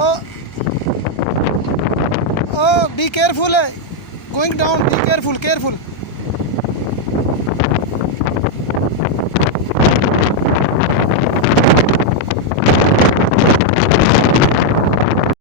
Oh, oh, be careful. Going down. Be careful. Careful.